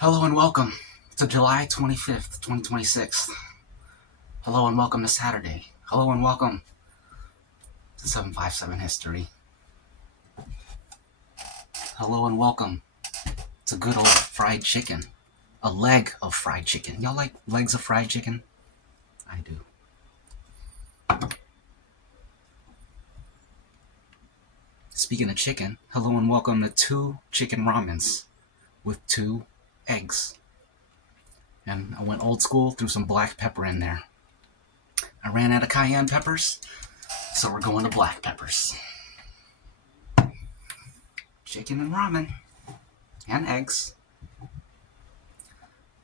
Hello and welcome to July 25th, 2026. Hello and welcome to Saturday. Hello and welcome to 757 History. Hello and welcome to good old fried chicken. A leg of fried chicken. Y'all like legs of fried chicken? I do. Speaking of chicken, hello and welcome to 2 chicken ramens with 2 eggs. And I went old school, threw some black pepper in there. I ran out of cayenne peppers, so we're going to black peppers. Chicken and ramen. And eggs.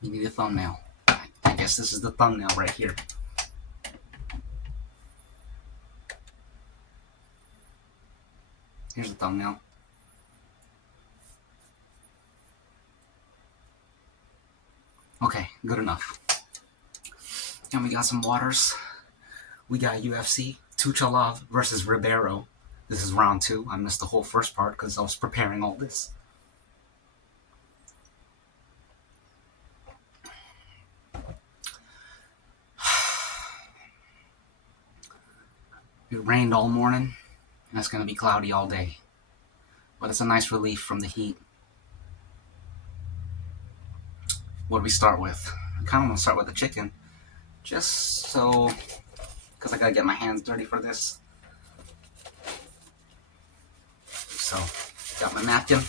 You need a thumbnail. I guess this is the thumbnail right here. Here's the thumbnail. Okay, good enough. And we got some waters. We got UFC, Tuchalov versus Ribeiro. This is round 2. I missed the whole first part because I was preparing all this. It rained all morning, and it's going to be cloudy all day. But it's a nice relief from the heat. What do we start with? I kind of want to start with the chicken. Just so, because I got to get my hands dirty for this. So, got my napkin.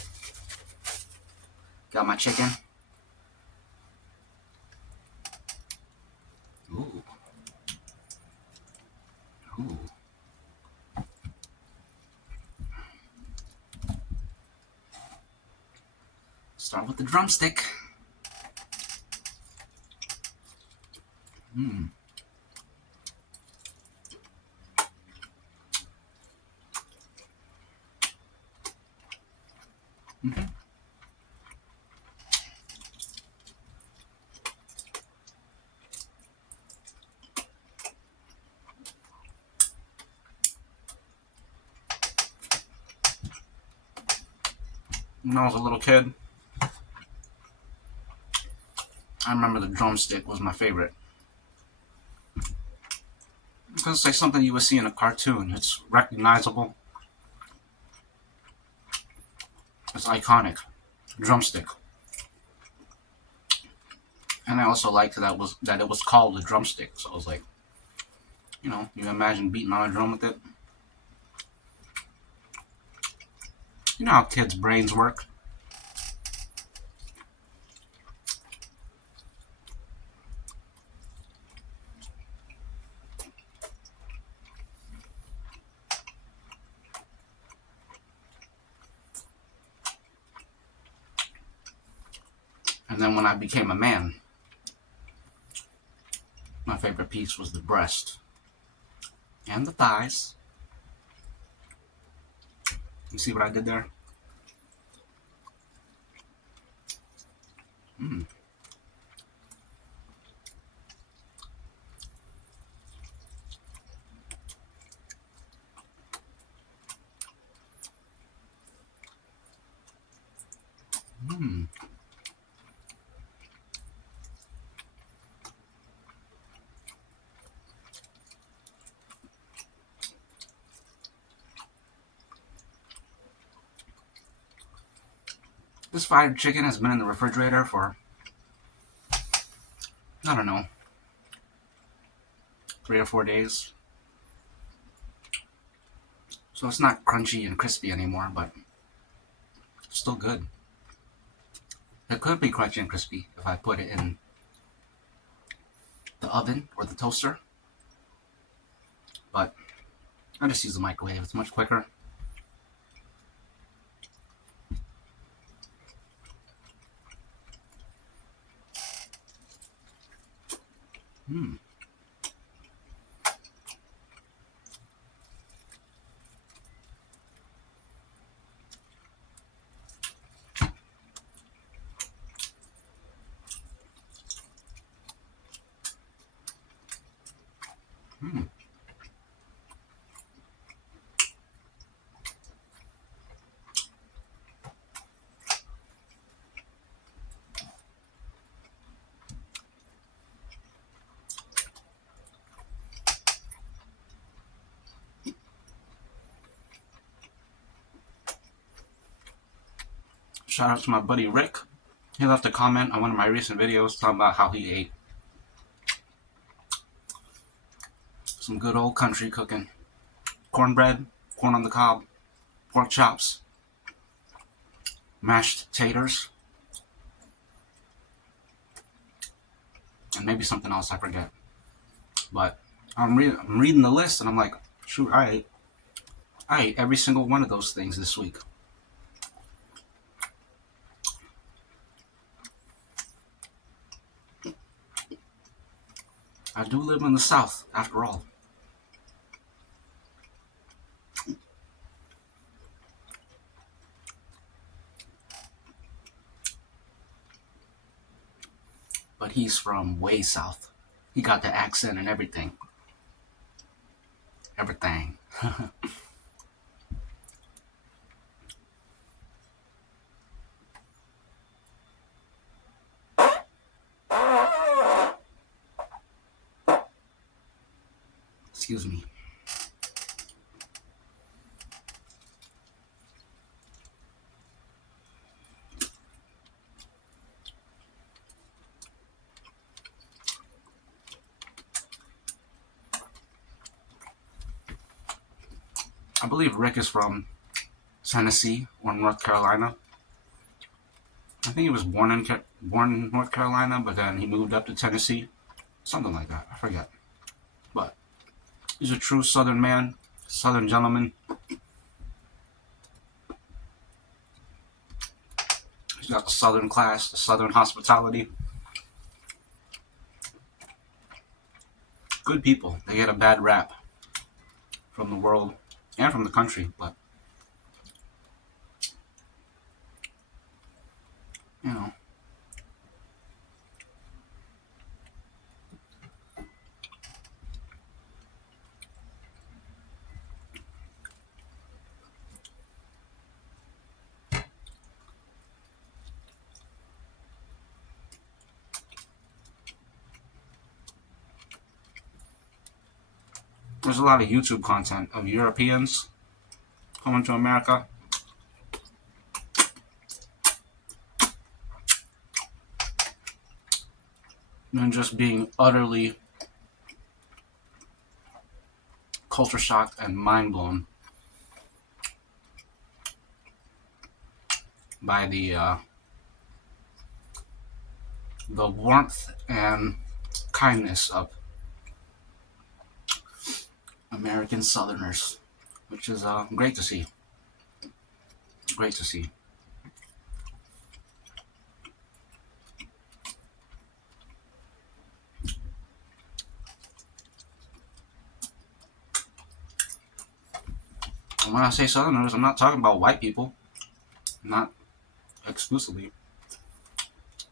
Got my chicken. Ooh. Ooh. Start with the drumstick. Mmm. Mm-hmm. When I was a little kid, I remember the drumstick was my favorite. Because it's like something you would see in a cartoon. It's recognizable. It's iconic. Drumstick. And I also liked that it was called a drumstick. So I was like, you imagine beating on a drum with it. You know how kids' brains work. And then when I became a man, my favorite piece was the breast and the thighs. You see what I did there? Mmm. Mmm. This fried chicken has been in the refrigerator for, I don't know, 3 or 4 days. So it's not crunchy and crispy anymore, but it's still good. It could be crunchy and crispy if I put it in the oven or the toaster. But I just use the microwave. It's much quicker. Mmm. Mmm. Shout out to my buddy Rick. He left a comment on one of my recent videos talking about how he ate some good old country cooking. Cornbread, corn on the cob, pork chops, mashed taters, and maybe something else I forget. But I'm reading the list and I'm like, shoot, I ate every single one of those things this week. I do live in the South, after all. But he's from way south. He got the accent and everything. Everything. Excuse me. I believe Rick is from Tennessee or North Carolina. I think he was born in North Carolina, but then he moved up to Tennessee. Something like that. I forget. But he's a true Southern man, Southern gentleman. He's got the Southern class, the Southern hospitality. Good people. They get a bad rap from the world and from the country, but you know. There's a lot of YouTube content of Europeans coming to America. And just being utterly culture shocked and mind blown by the warmth and kindness of American Southerners, which is great to see. Great to see. And when I say Southerners, I'm not talking about white people. Not exclusively.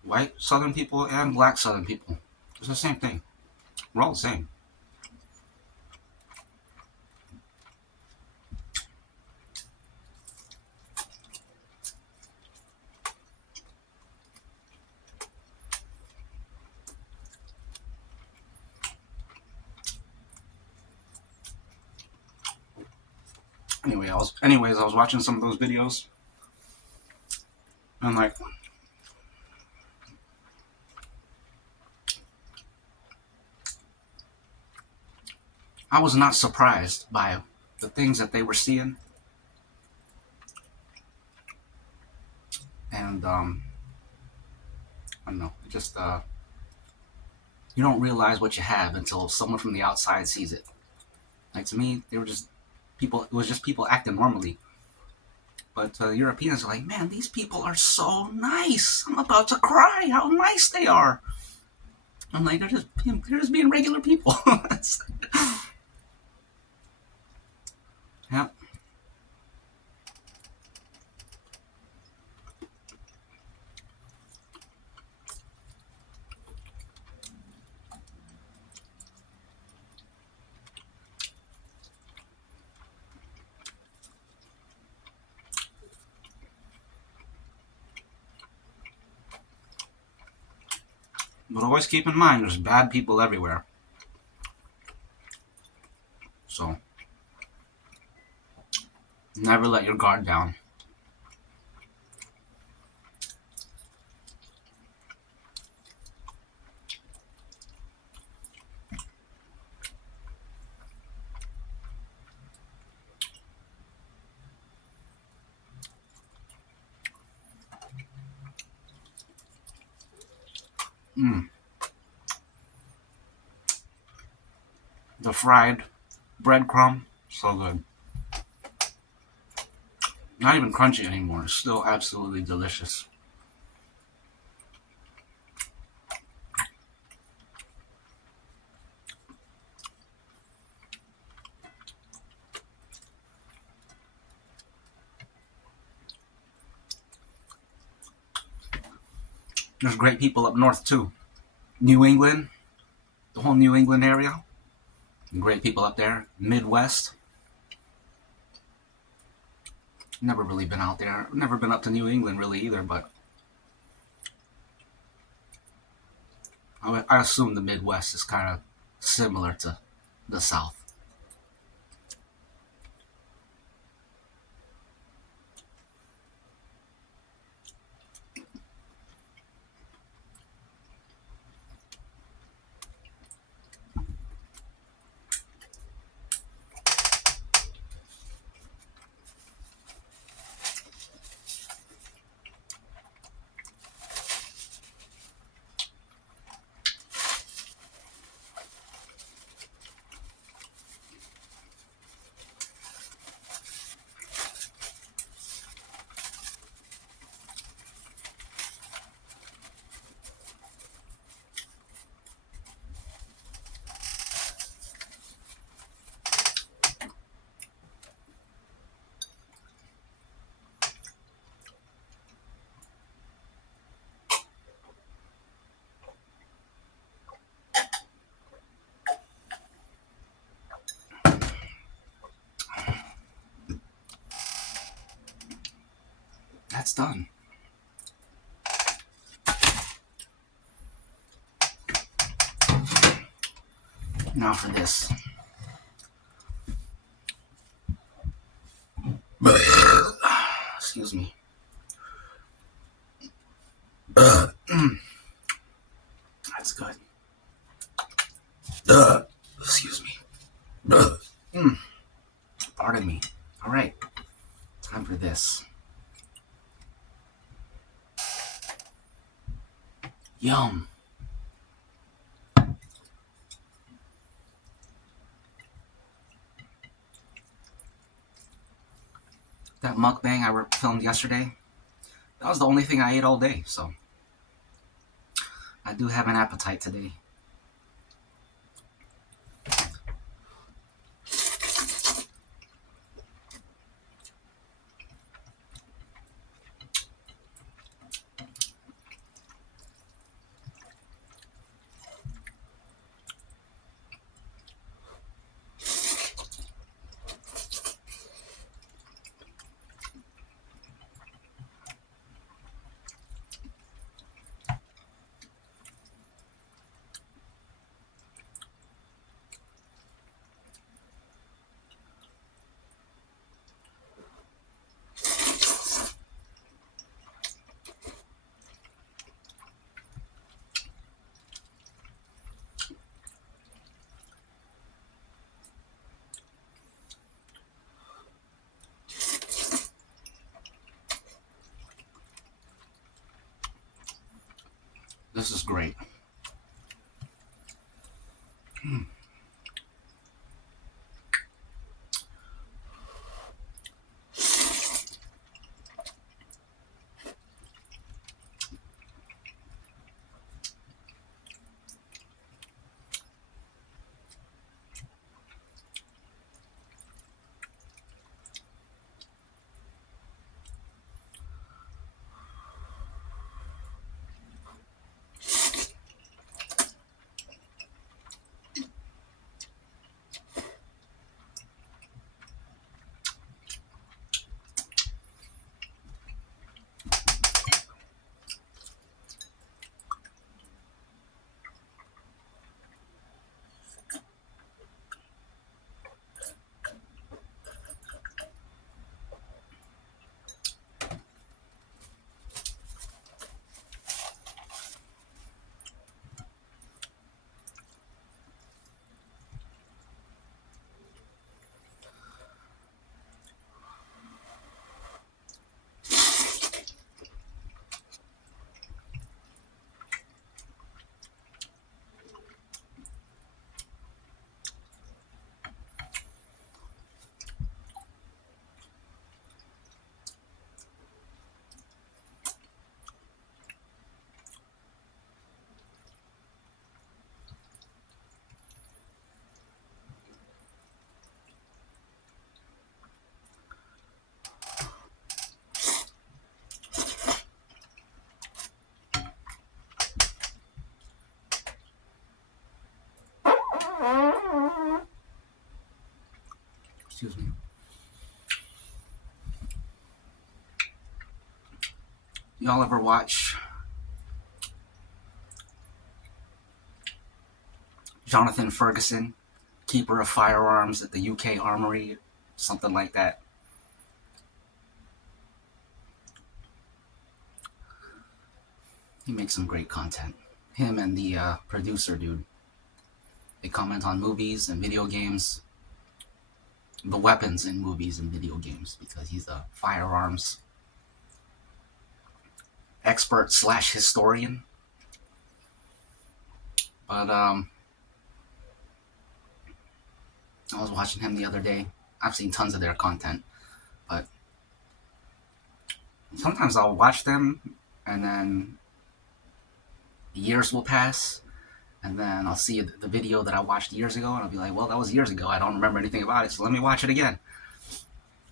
White Southern people and black Southern people. It's the same thing. We're all the same. Anyways, I was watching some of those videos, and like, I was not surprised by the things that they were seeing, and I don't know, just you don't realize what you have until someone from the outside sees it. Like, to me, they were just people. It was just people acting normally. But Europeans are like, man, these people are so nice. I'm about to cry. How nice they are. I'm like, they're just being regular people. Yeah. But always keep in mind, there's bad people everywhere. So, never let your guard down. Mm. The fried breadcrumb, so good. Not even crunchy anymore. It's still absolutely delicious. There's great people up north too. New England, the whole New England area. Great people up there. Midwest. Never really been out there. Never been up to New England really either, but I assume the Midwest is kind of similar to the South. That's done. Now for this. Excuse me. That's good. Excuse me. Pardon me. All right. Time for this. Yum. That mukbang I filmed yesterday, that was the only thing I ate all day, so I do have an appetite today. This is great. Excuse me. Y'all ever watch Jonathan Ferguson, keeper of firearms at the UK Armory? Something like that. He makes some great content. Him and the producer dude. They comment on movies and video games, the weapons in movies and video games, because he's a firearms expert slash historian. But I was watching him the other day. I've seen tons of their content, but sometimes I'll watch them and then years will pass, and then I'll see the video that I watched years ago and I'll be like, well, that was years ago. I don't remember anything about it, so let me watch it again.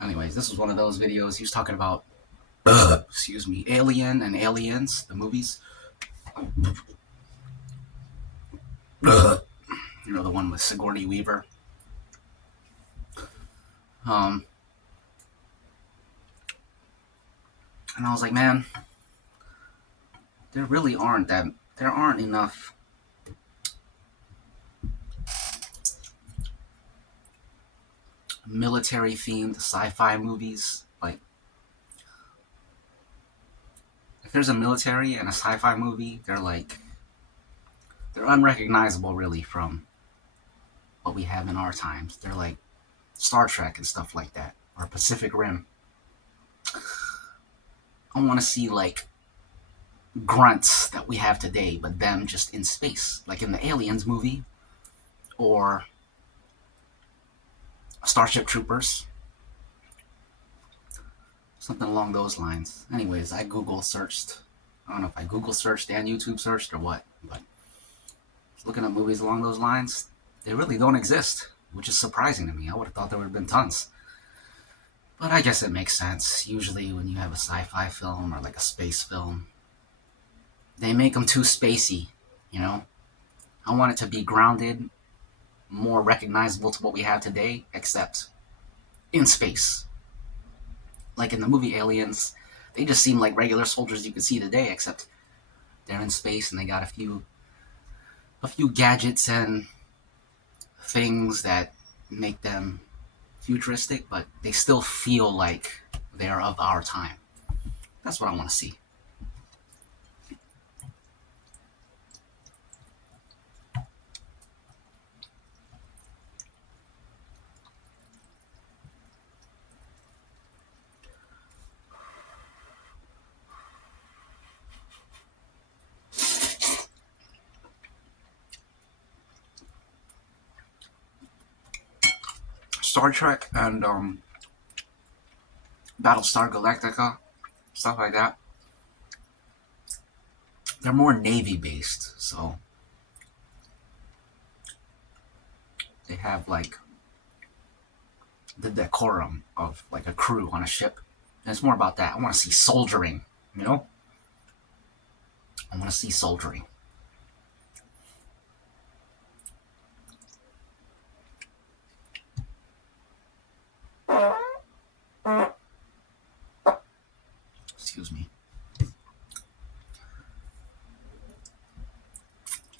Anyways, this was one of those videos. He was talking about, excuse me, Alien and Aliens, the movies. You know, the one with Sigourney Weaver. And I was like, man, there aren't enough military themed sci-fi movies. Like, if there's a military and a sci-fi movie, they're unrecognizable really from what we have in our times. They're like Star Trek and stuff like that, or Pacific Rim. I want to see like grunts that we have today, but them just in space, like in the Aliens movie, or Starship Troopers, something along those lines. Anyways, I Google searched. I don't know if I Google searched and YouTube searched or what, but looking at movies along those lines, they really don't exist, which is surprising to me. I would have thought there would have been tons. But I guess it makes sense. Usually when you have a sci-fi film or like a space film, they make them too spacey, you know? I want it to be grounded, more recognizable to what we have today, except in space. Like in the movie Aliens, they just seem like regular soldiers you could see today, except they're in space and they got a few gadgets and things that make them futuristic, but they still feel like they're of our time. That's what I want to see. Star Trek and Battlestar Galactica, stuff like that. They're more Navy based, so they have like the decorum of like a crew on a ship. And it's more about that. I want to see soldiering, you know? I want to see soldiering. Excuse me.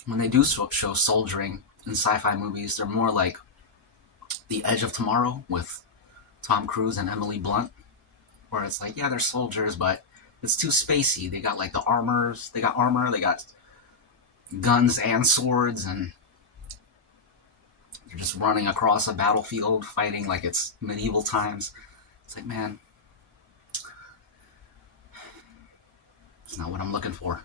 When they do show soldiering in sci-fi movies, they're more like The Edge of Tomorrow with Tom Cruise and Emily Blunt, where it's like, yeah, they're soldiers, but it's too spacey. They got like they got armor, they got guns and swords, and they're just running across a battlefield fighting like it's medieval times. It's like, man, it's not what I'm looking for.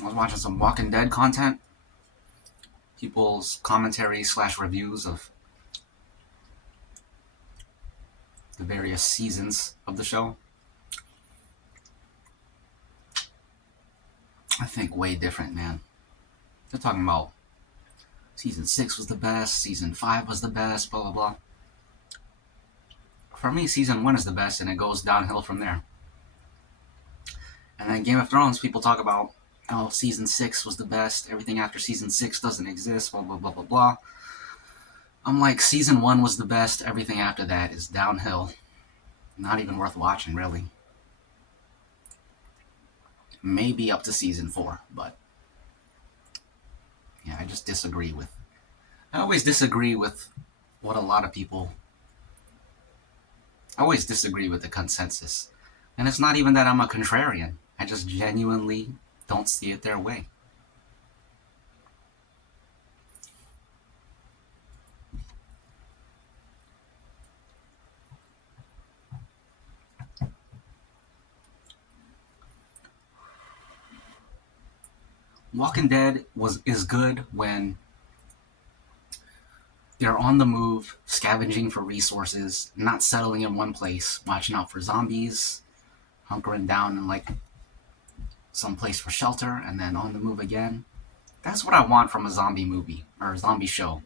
I was watching some Walking Dead content, people's commentary / reviews of the various seasons of the show. I think way different, man. They're talking about season 6 was the best, season 5 was the best, blah blah blah. For me, season 1 is the best, and it goes downhill from there. And then Game of Thrones, people talk about, oh, season 6 was the best, everything after season 6 doesn't exist, blah blah blah blah blah. I'm like, season 1 was the best, everything after that is downhill. Not even worth watching, really. Maybe up to season 4, but yeah, I just disagree with. I always disagree with what a lot of people. I always disagree with the consensus. And it's not even that I'm a contrarian. I just genuinely don't see it their way. Walking Dead is good when they're on the move, scavenging for resources, not settling in one place, watching out for zombies, hunkering down in like some place for shelter, and then on the move again. That's what I want from a zombie movie or a zombie show.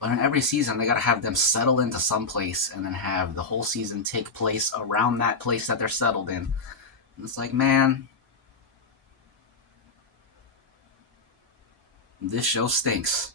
But in every season, they gotta have them settle into some place and then have the whole season take place around that place that they're settled in. And it's like, man, this show stinks.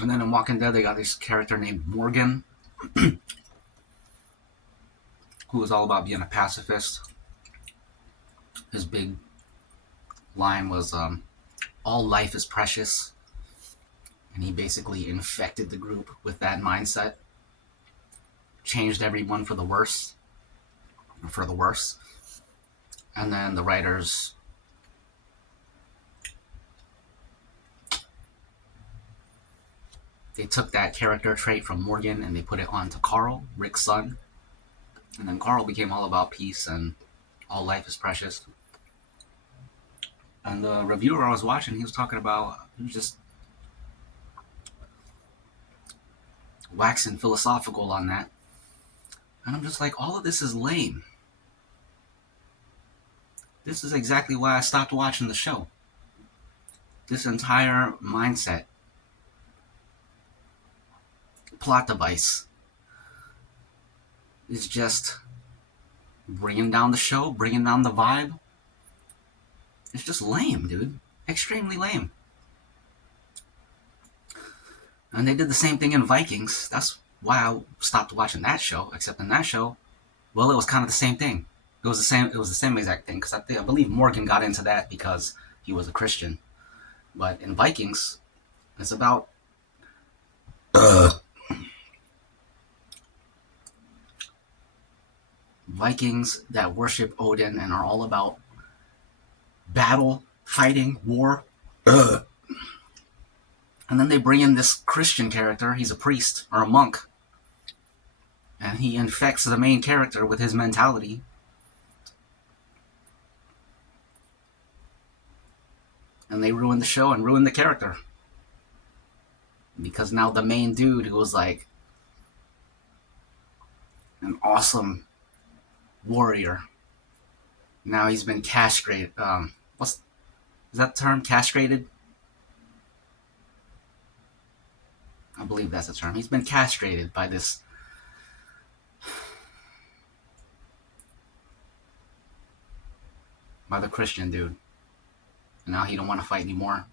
And then in Walking Dead, they got this character named Morgan, who was all about being a pacifist. His big line was, all life is precious. And he basically infected the group with that mindset. Changed everyone for the worse. For the worse. And then the writers they took that character trait from Morgan and they put it onto Carl, Rick's son. And then Carl became all about peace and all life is precious. And the reviewer I was watching, he was talking about, he was just waxing philosophical on that. And I'm just like, all of this is lame. This is exactly why I stopped watching the show. This entire mindset, plot device, is just bringing down the show, bringing down the vibe. It's just lame, dude. Extremely lame. And they did the same thing in Vikings. That's why I stopped watching that show. Except in that show, well, it was kind of the same thing. It was the same exact thing. Because I believe Morgan got into that because he was a Christian. But in Vikings, it's about Vikings that worship Odin and are all about battle, fighting, war. And then they bring in this Christian character. He's a priest or a monk. And he infects the main character with his mentality. And they ruin the show and ruin the character. Because now the main dude who was like an awesome warrior, now he's been castrated. Is that the term? Castrated? I believe that's the term. He's been castrated by this by the Christian dude. And now he don't want to fight anymore.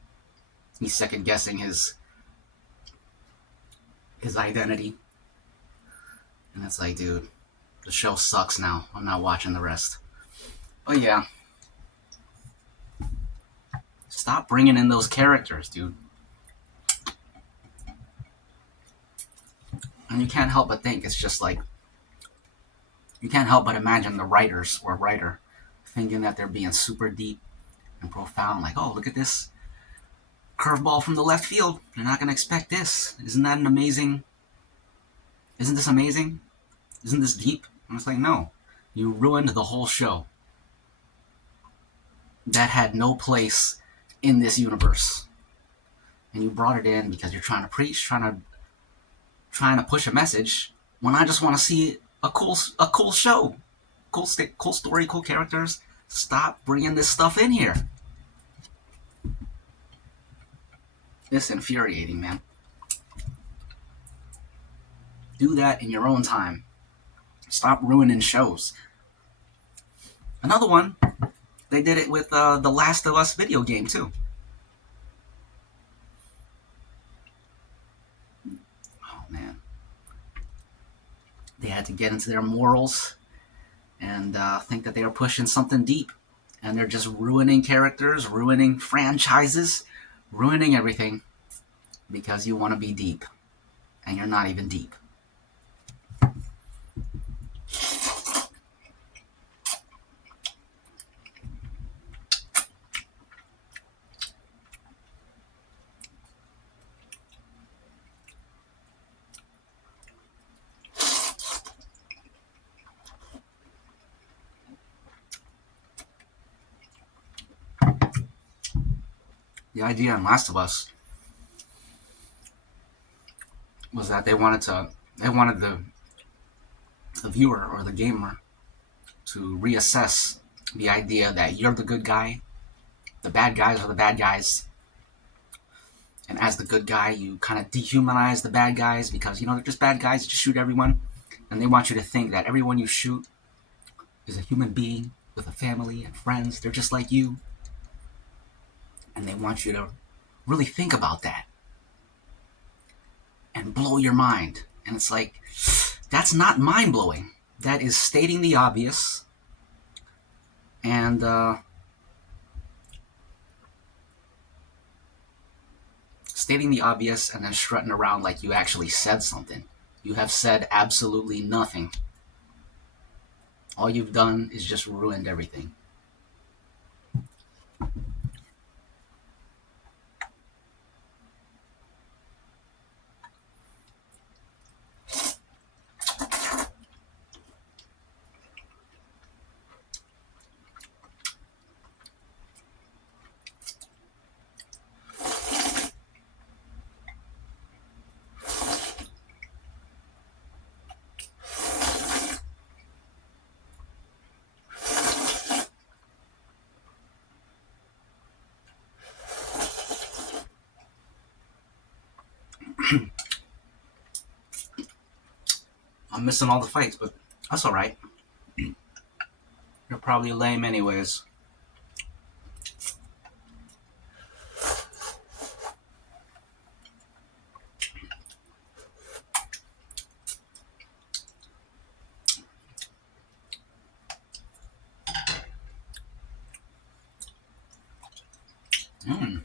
He's second guessing his identity. And it's like, dude, the show sucks now. I'm not watching the rest. But yeah. Stop bringing in those characters, dude. And you can't help but think it's just like, you can't help but imagine the writers or writer thinking that they're being super deep and profound. Like, oh, look at this curveball from the left field. You're not going to expect this. Isn't that an amazing? Isn't this amazing? Isn't this deep? And it's like, no, you ruined the whole show. That had no place in this universe, and you brought it in because you're trying to preach, trying to push a message. When I just want to see a cool show, cool story, cool characters. Stop bringing this stuff in here. It's infuriating, man. Do that in your own time. Stop ruining shows. Another one, they did it with the Last of Us video game too. Oh man, they had to get into their morals and think that they are pushing something deep, and they're just ruining characters, ruining franchises, ruining everything because you want to be deep, and you're not even deep. The idea in Last of Us was that they wanted the viewer or the gamer to reassess the idea that you're the good guy, the bad guys are the bad guys, and as the good guy, you kind of dehumanize the bad guys because, you know, they're just bad guys, you just shoot everyone, and they want you to think that everyone you shoot is a human being with a family and friends, they're just like you, and they want you to really think about that and blow your mind. And it's like, that's not mind-blowing. That is stating the obvious and stating the obvious and then strutting around like you actually said something. You have said absolutely nothing. All you've done is just ruined everything. I'm missing all the fights, but that's alright. You're probably lame anyways. Mm.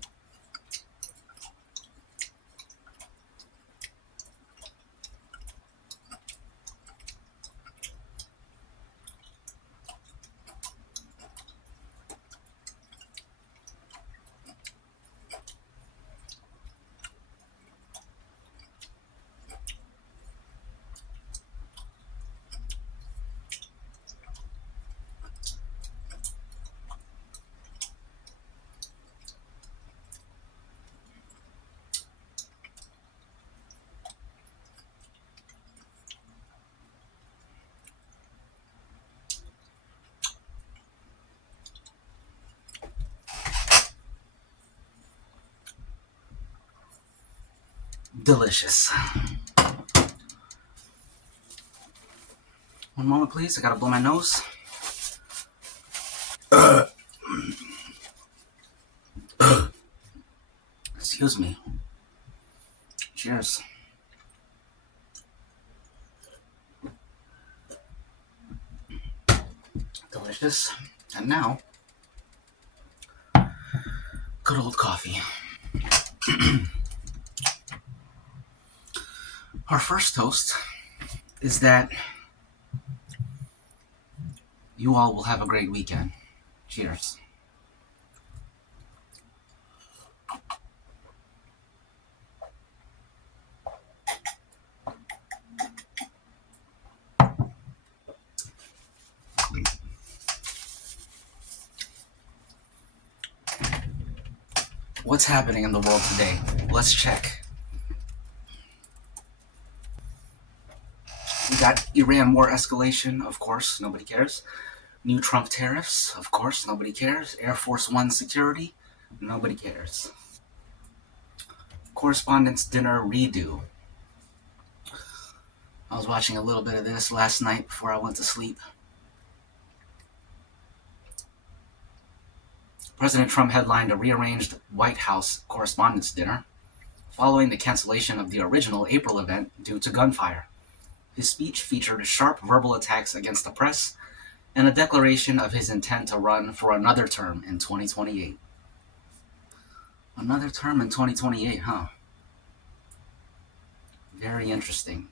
Delicious. One moment, please. I gotta blow my nose. Excuse me. Cheers. Delicious. And now, good old coffee. Our first toast is that you all will have a great weekend. Cheers. What's happening in the world today? Let's check. We got Iran war escalation, of course, nobody cares. New Trump tariffs, of course, nobody cares. Air Force One security, nobody cares. Correspondence dinner redo. I was watching a little bit of this last night before I went to sleep. President Trump headlined a rearranged White House Correspondence Dinner following the cancellation of the original April event due to gunfire. His speech featured sharp verbal attacks against the press and a declaration of his intent to run for another term in 2028. Another term in 2028, huh? Very interesting.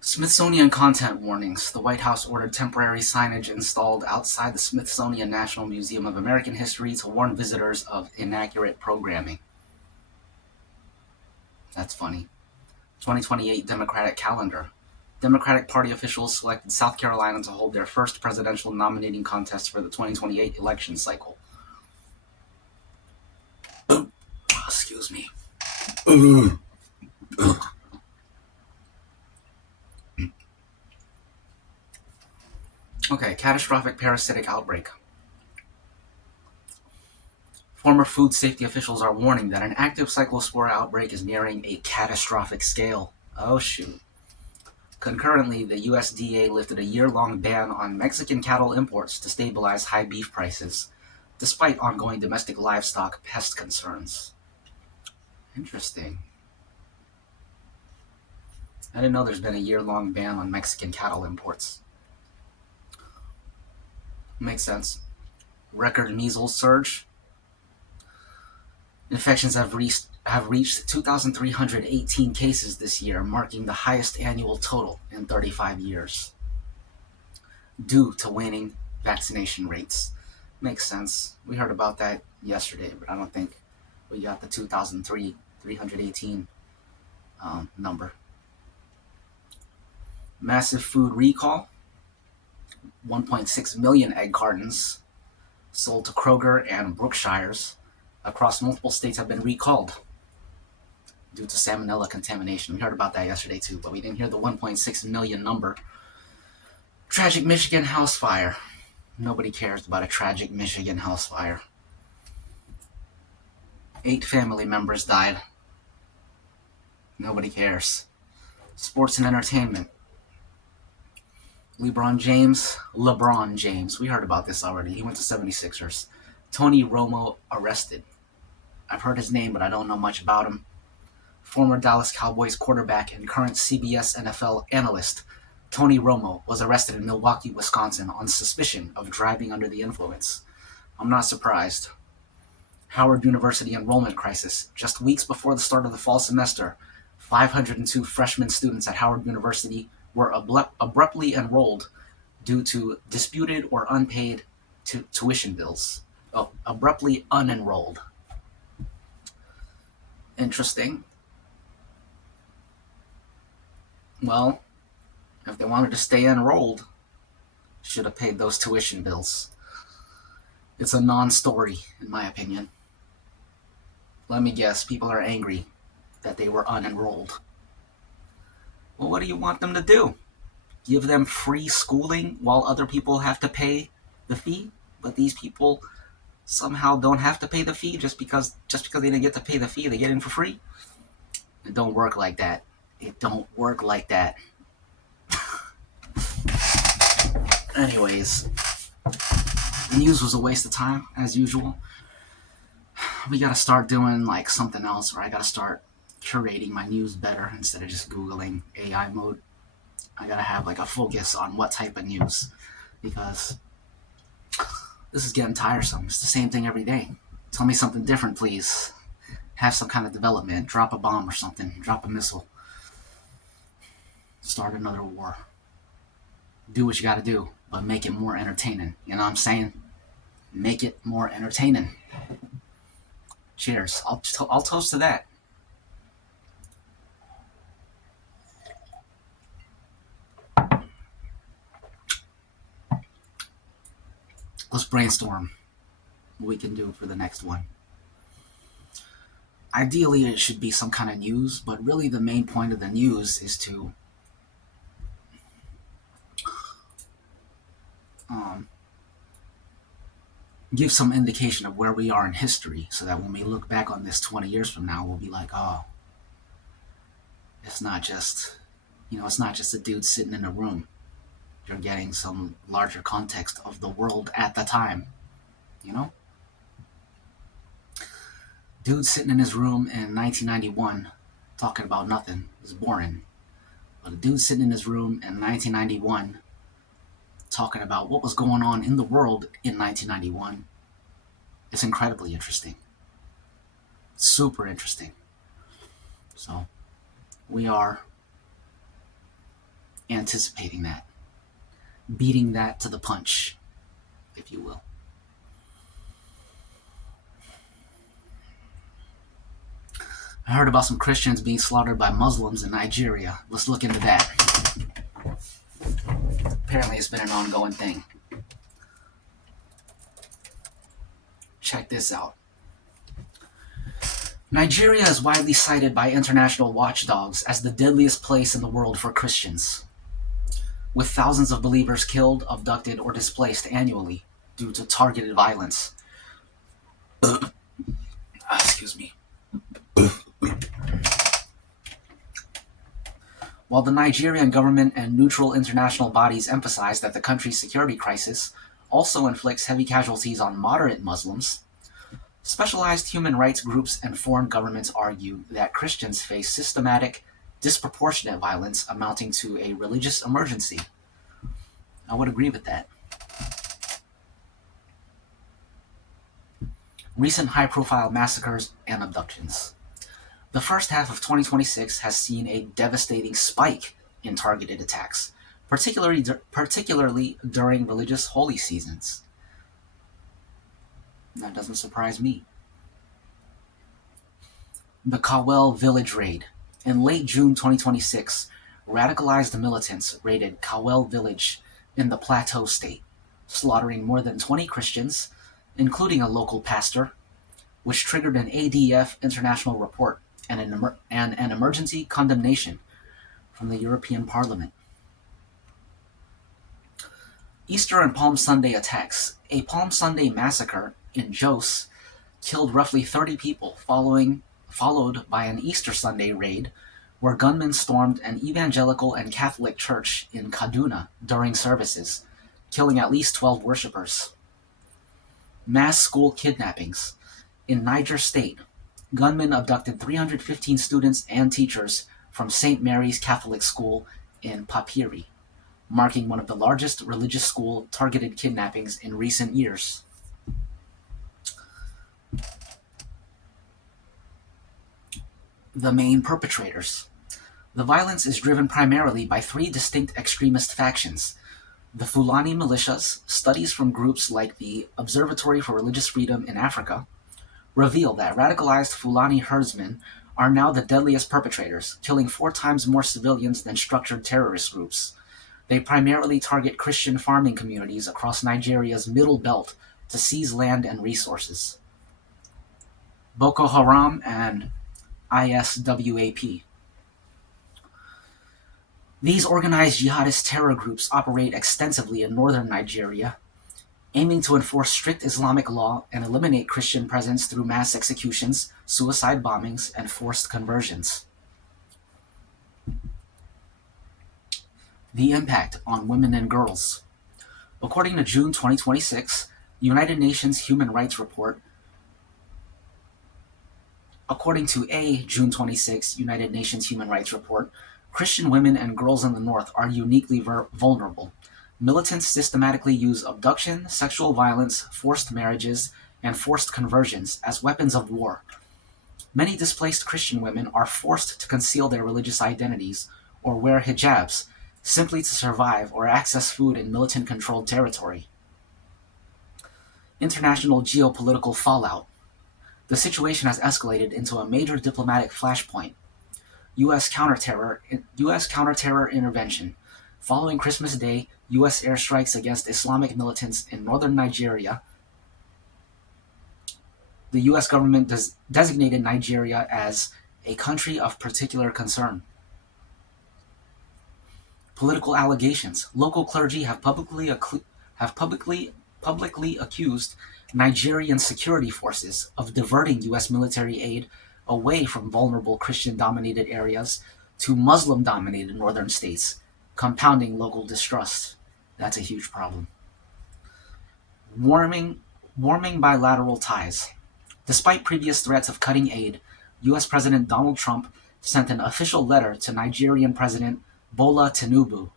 Smithsonian content warnings. The White House ordered temporary signage installed outside the Smithsonian National Museum of American History to warn visitors of inaccurate programming. That's funny. 2028 Democratic calendar. Democratic Party officials selected South Carolina to hold their first presidential nominating contest for the 2028 election cycle. Excuse me. Okay, catastrophic parasitic outbreak. Former food safety officials are warning that an active cyclospora outbreak is nearing a catastrophic scale. Oh shoot. Concurrently, the USDA lifted a year-long ban on Mexican cattle imports to stabilize high beef prices, despite ongoing domestic livestock pest concerns. Interesting. I didn't know there's been a year-long ban on Mexican cattle imports. Makes sense. Record measles surge. Infections have reached 2,318 cases this year, marking the highest annual total in 35 years. Due to waning vaccination rates. Makes sense. We heard about that yesterday, but I don't think we got the 2,318 number. Massive food recall. 1.6 million egg cartons sold to Kroger and Brookshires across multiple states have been recalled due to salmonella contamination. We heard about that yesterday too, but we didn't hear the 1.6 million number. Tragic Michigan house fire. Nobody cares about a tragic Michigan house fire. 8 family members died. Nobody cares. Sports and entertainment. LeBron James. We heard about this already. He went to 76ers. Tony Romo arrested. I've heard his name, but I don't know much about him. Former Dallas Cowboys quarterback and current CBS NFL analyst Tony Romo was arrested in Milwaukee, Wisconsin on suspicion of driving under the influence. I'm not surprised. Howard University enrollment crisis. Just weeks before the start of the fall semester, 502 freshman students at Howard University were abruptly enrolled due to disputed or unpaid tuition bills. Abruptly unenrolled. Interesting. Well, if they wanted to stay enrolled, should have paid those tuition bills. It's a non-story, in my opinion. Let me guess, people are angry that they were unenrolled. Well, what do you want them to do? Give them free schooling while other people have to pay the fee? But these people somehow don't have to pay the fee just because they didn't get to pay the fee, they get in for free? It don't work like that. It don't work like that. Anyways, the news was a waste of time, as usual. We gotta start doing like something else, or I gotta start curating my news better instead of just Googling AI mode. I gotta have like a focus on what type of news, because this is getting tiresome. It's the same thing every day. Tell me something different, please. have some kind of development, drop a bomb or something, drop a missile, start another war. Do what you gotta do, but make it more entertaining. You know what I'm saying? Make it more entertaining. Cheers. I'll toast to that. Let's brainstorm what we can do for the next one. Ideally, it should be some kind of news, but really the main point of the news is to give some indication of where we are in history, so that when we look back on this 20 years from now, we'll be like, oh, it's not just a dude sitting in a room. You're getting some larger context of the world at the time, you know? Dude sitting in his room in 1991 talking about nothing is boring. But a dude sitting in his room in 1991 talking about what was going on in the world in 1991 is incredibly interesting. Super interesting. So, we are anticipating that. Beating that to the punch, if you will. I heard about some Christians being slaughtered by Muslims in Nigeria. Let's look into that. Apparently it's been an ongoing thing. Check this out. Nigeria is widely cited by international watchdogs as the deadliest place in the world for Christians, with thousands of believers killed, abducted, or displaced annually due to targeted violence. Excuse me. While the Nigerian government and neutral international bodies emphasize that the country's security crisis also inflicts heavy casualties on moderate Muslims, specialized human rights groups and foreign governments argue that Christians face systematic, disproportionate violence amounting to a religious emergency. I would agree with that. Recent high-profile massacres and abductions. The first half of 2026 has seen a devastating spike in targeted attacks, particularly during religious holy seasons. That doesn't surprise me. The Kawel village raid. In late June 2026, radicalized militants raided Kawel village in the Plateau State, slaughtering more than 20 Christians, including a local pastor, which triggered an ADF international report and an emergency condemnation from the European Parliament. Easter and Palm Sunday attacks. A Palm Sunday massacre in Jos killed roughly 30 people, followed by an Easter Sunday raid where gunmen stormed an evangelical and Catholic church in Kaduna during services, killing at least 12 worshippers. Mass school kidnappings. In Niger State, gunmen abducted 315 students and teachers from St. Mary's Catholic School in Papiri, marking one of the largest religious school targeted kidnappings in recent years. The main perpetrators. The violence is driven primarily by three distinct extremist factions. The Fulani militias. Studies from groups like the Observatory for Religious Freedom in Africa reveal that radicalized Fulani herdsmen are now the deadliest perpetrators, killing 4 times more civilians than structured terrorist groups. They primarily target Christian farming communities across Nigeria's Middle Belt to seize land and resources. Boko Haram and ISWAP. These organized jihadist terror groups operate extensively in northern Nigeria, aiming to enforce strict Islamic law and eliminate Christian presence through mass executions, suicide bombings, and forced conversions. The impact on women and girls. According to June 2026, United Nations Human Rights Report, According to a June 26 United Nations Human Rights Report, Christian women and girls in the North are uniquely vulnerable. Militants systematically use abduction, sexual violence, forced marriages, and forced conversions as weapons of war. Many displaced Christian women are forced to conceal their religious identities or wear hijabs simply to survive or access food in militant-controlled territory. International geopolitical fallout. The situation has escalated into a major diplomatic flashpoint. U.S. counterterror intervention. Following Christmas Day, U.S. airstrikes against Islamic militants in northern Nigeria. The U.S. government designated Nigeria as a country of particular concern. Political allegations. Local clergy have publicly accused Nigerian security forces of diverting U.S. military aid away from vulnerable Christian-dominated areas to Muslim-dominated northern states, compounding local distrust. That's a huge problem. Warming bilateral ties. Despite previous threats of cutting aid, U.S. President Donald Trump sent an official letter to Nigerian President Bola Tinubu,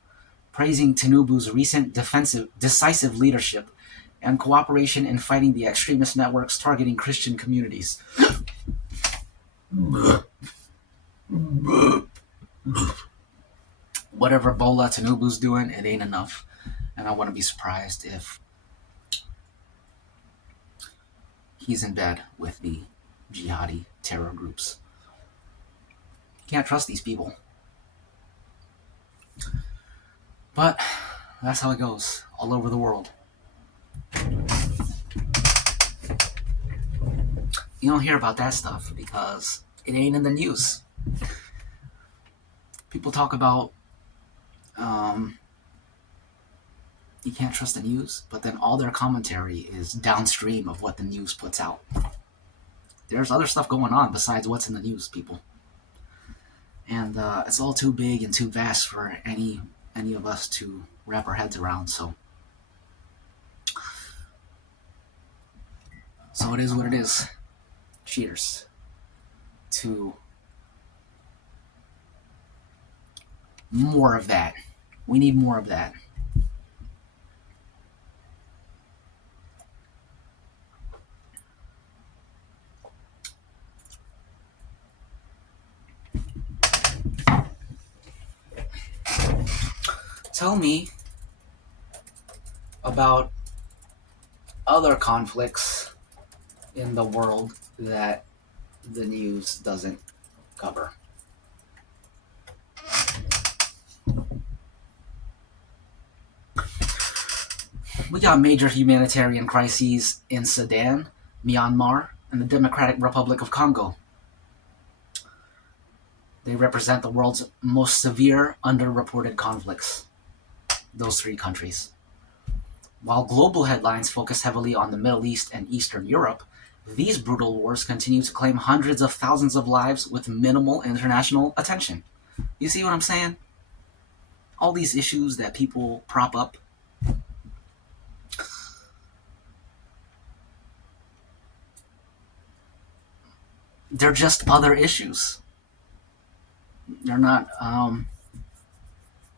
praising Tinubu's recent decisive leadership and cooperation in fighting the extremist networks targeting Christian communities. Whatever Bola Tinubu's doing, it ain't enough. And I wouldn't be surprised if he's in bed with the jihadi terror groups. You can't trust these people. But that's how it goes all over the world. You don't hear about that stuff because it ain't in the news. People talk about you can't trust the news, but then all their commentary is downstream of what the news puts out. There's other stuff going on besides what's in the news, people. And it's all too big and too vast for any of us to wrap our heads around, so it is what it is. Cheers to more of that. We need more of that. Tell me about other conflicts in the world that the news doesn't cover. We got major humanitarian crises in Sudan, Myanmar, and the Democratic Republic of Congo. They represent the world's most severe underreported conflicts. Those three countries. While global headlines focus heavily on the Middle East and Eastern Europe, these brutal wars continue to claim hundreds of thousands of lives with minimal international attention. You see what I'm saying? All these issues that people prop up, they're just other issues. They're not,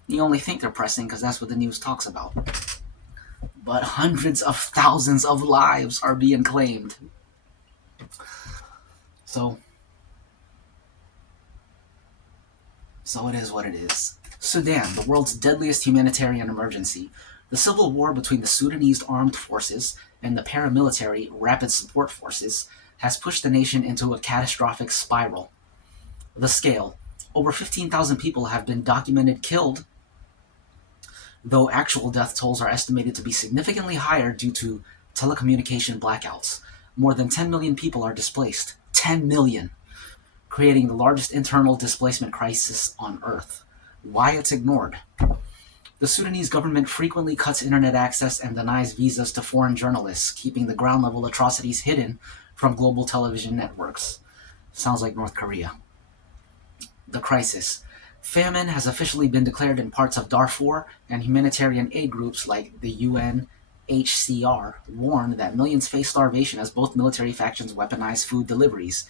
you only think they're pressing because that's what the news talks about. But hundreds of thousands of lives are being claimed. So it is what it is. Sudan, the world's deadliest humanitarian emergency. The civil war between the Sudanese armed forces and the paramilitary Rapid Support Forces has pushed the nation into a catastrophic spiral. The scale. Over 15,000 people have been documented killed, though actual death tolls are estimated to be significantly higher due to telecommunication blackouts. More than 10 million people are displaced. 10 million! Creating the largest internal displacement crisis on Earth. Why it's ignored. The Sudanese government frequently cuts internet access and denies visas to foreign journalists, keeping the ground-level atrocities hidden from global television networks. Sounds like North Korea. The crisis. Famine has officially been declared in parts of Darfur, and humanitarian aid groups like the UNHCR warn that millions face starvation as both military factions weaponize food deliveries.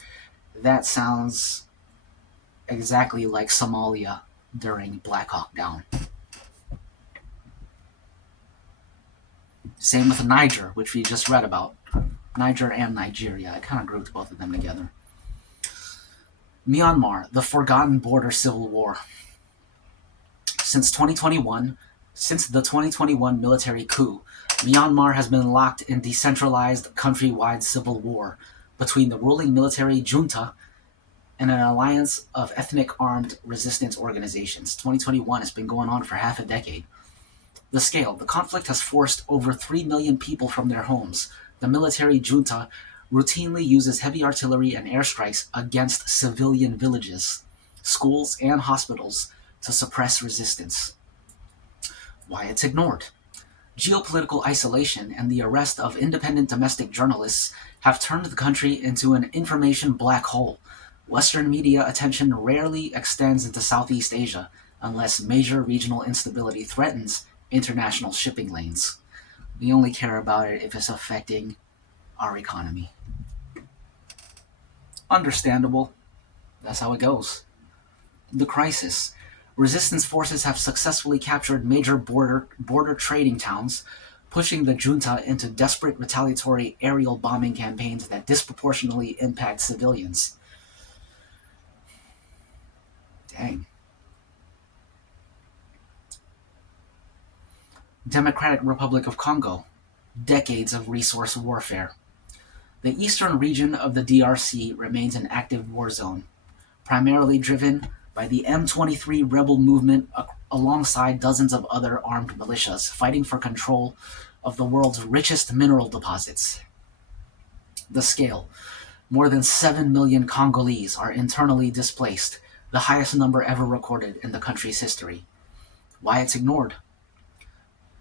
That sounds exactly like Somalia during Black Hawk Down. Same with Niger, which we just read about. Niger and Nigeria. I kind of grouped both of them together. Myanmar, the forgotten border civil war. Since 2021, since the 2021 military coup, Myanmar has been locked in decentralized countrywide civil war between the ruling military junta and an alliance of ethnic armed resistance organizations. 2021 has been going on for half a decade. The scale. The conflict has forced over 3 million people from their homes. The military junta routinely uses heavy artillery and airstrikes against civilian villages, schools, and hospitals to suppress resistance. Why it's ignored. Geopolitical isolation and the arrest of independent domestic journalists have turned the country into an information black hole. Western media attention rarely extends into Southeast Asia unless major regional instability threatens international shipping lanes. We only care about it if it's affecting our economy. Understandable. That's how it goes. The crisis. Resistance forces have successfully captured major border trading towns, pushing the junta into desperate retaliatory aerial bombing campaigns that disproportionately impact civilians. Dang. Democratic Republic of Congo. Decades of resource warfare. The eastern region of the DRC remains an active war zone, primarily driven by the M23 rebel movement alongside dozens of other armed militias fighting for control of the world's richest mineral deposits. The scale. More than 7 million Congolese are internally displaced, the highest number ever recorded in the country's history. Why it's ignored.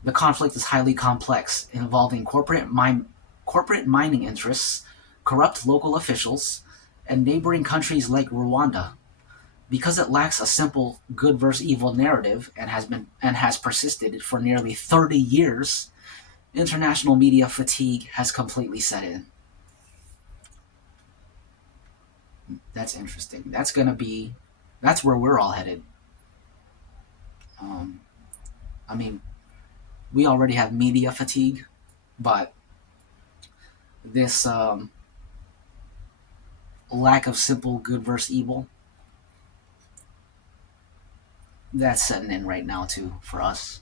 The conflict is highly complex, involving corporate mining interests, corrupt local officials, and neighboring countries like Rwanda. Because it lacks a simple good versus evil narrative and has persisted for nearly 30 years, international media fatigue has completely set in. That's interesting. That's where we're all headed. I mean, we already have media fatigue, but this lack of simple good versus evil, that's setting in right now too for us.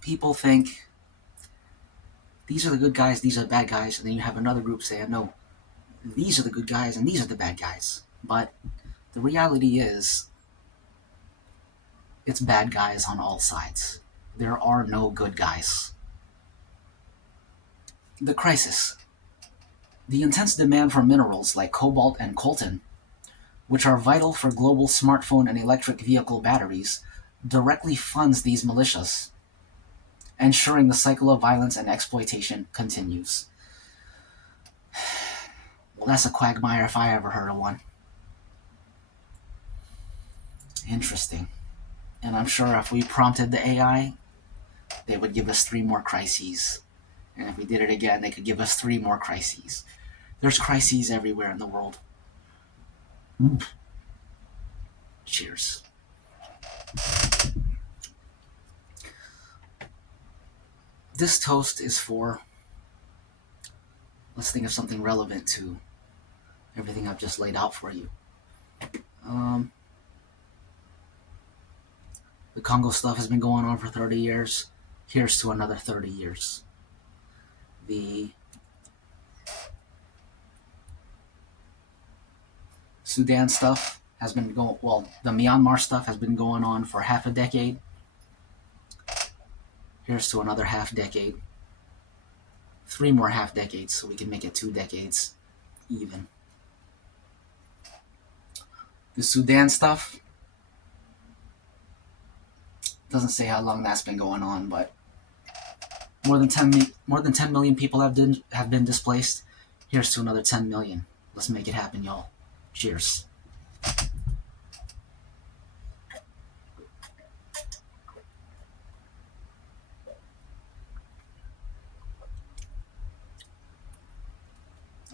People think these are the good guys, these are the bad guys, and then you have another group saying, no, these are the good guys and these are the bad guys. But the reality is, it's bad guys on all sides. There are no good guys. The crisis. The intense demand for minerals like cobalt and coltan, which are vital for global smartphone and electric vehicle batteries, directly funds these militias, ensuring the cycle of violence and exploitation continues. Well, that's a quagmire if I ever heard of one. Interesting. And I'm sure if we prompted the AI, they would give us 3 more crises. And if we did it again, they could give us 3 more crises. There's crises everywhere in the world. Cheers. This toast is for... Let's think of something relevant to everything I've just laid out for you. The Congo stuff has been going on for 30 years. Here's to another 30 years. The Sudan stuff has been going, well, the Myanmar stuff has been going on for half a decade. Here's to another half decade. 3 more half decades so we can make it 2 decades even. The Sudan stuff doesn't say how long that's been going on, but more than 10 million people have been displaced. Here's to another 10 million. Let's make it happen, y'all. Cheers.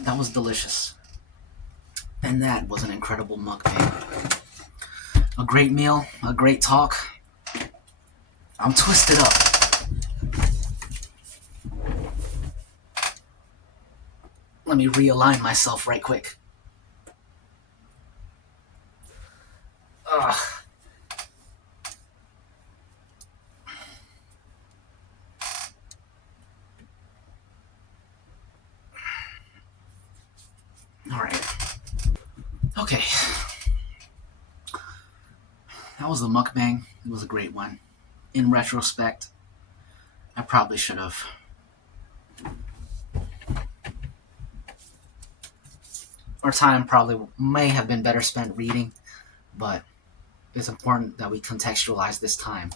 That was delicious. And that was an incredible mukbang. A great meal, a great talk. I'm twisted up. Let me realign myself right quick. Ugh. Alright. Okay. That was the mukbang. It was a great one. In retrospect, I probably should have. Our time probably may have been better spent reading, but it's important that we contextualize this time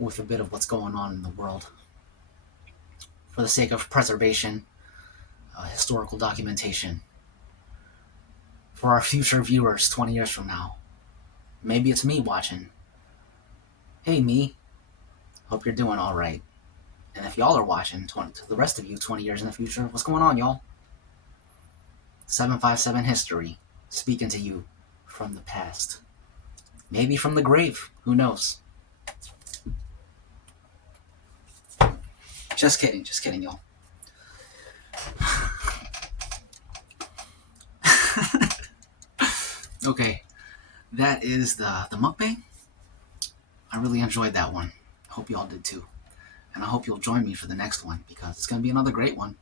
with a bit of what's going on in the world for the sake of preservation, historical documentation, for our future viewers 20 years from now. Maybe it's me watching. Hey, me. Hope you're doing all right. And if y'all are watching, the rest of you 20 years in the future, what's going on, y'all? 757 History, speaking to you from the past. Maybe from the grave. Who knows? Just kidding, y'all. Okay, that is the mukbang. I really enjoyed that one. Hope y'all did too. And I hope you'll join me for the next one, because it's going to be another great one.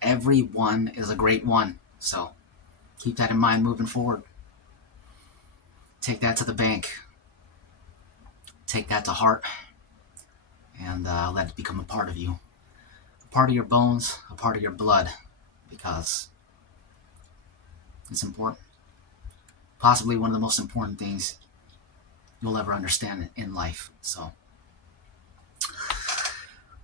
Every one is a great one. So keep that in mind moving forward. Take that to the bank. Take that to heart. And let it become a part of you. A part of your bones, a part of your blood. Because it's important. Possibly one of the most important things you'll ever understand in life. So,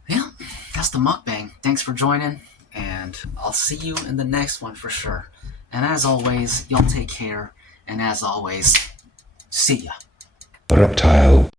yeah, that's the mukbang. Thanks for joining. And I'll see you in the next one for sure. And as always, y'all take care. And as always, see ya. Reptile.